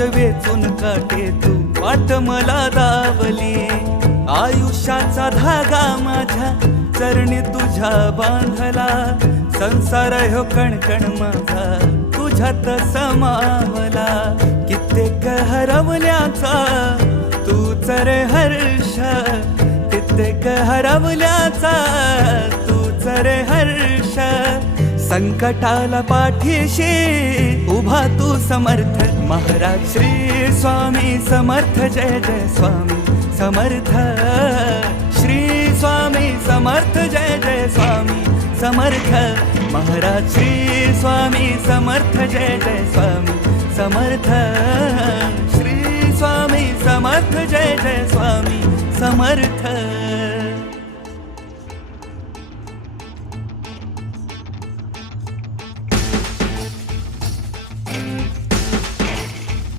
आयुष्य वेचून काटे तू वाट मला दावली, आयुष्याचा धागा माझ्या चरणी तुझ्या बांधला, संसार ह्यो कणकण माझा तुझ्यात समावला, कित्येक हरवल्याचा तूच रे हर्ष, कित्येक हरवल्याचा तूच रे हर्ष, संकटाला पाठीशी उभा तू समर्थ, महाराज श्री स्वामी समर्थ, जय जय स्वामी समर्थ, श्री स्वामी समर्थ, जय जय स्वामी समर्थ, महाराज श्री स्वामी समर्थ, जय जय स्वामी समर्थ, श्री स्वामी समर्थ, जय जय स्वामी समर्थ.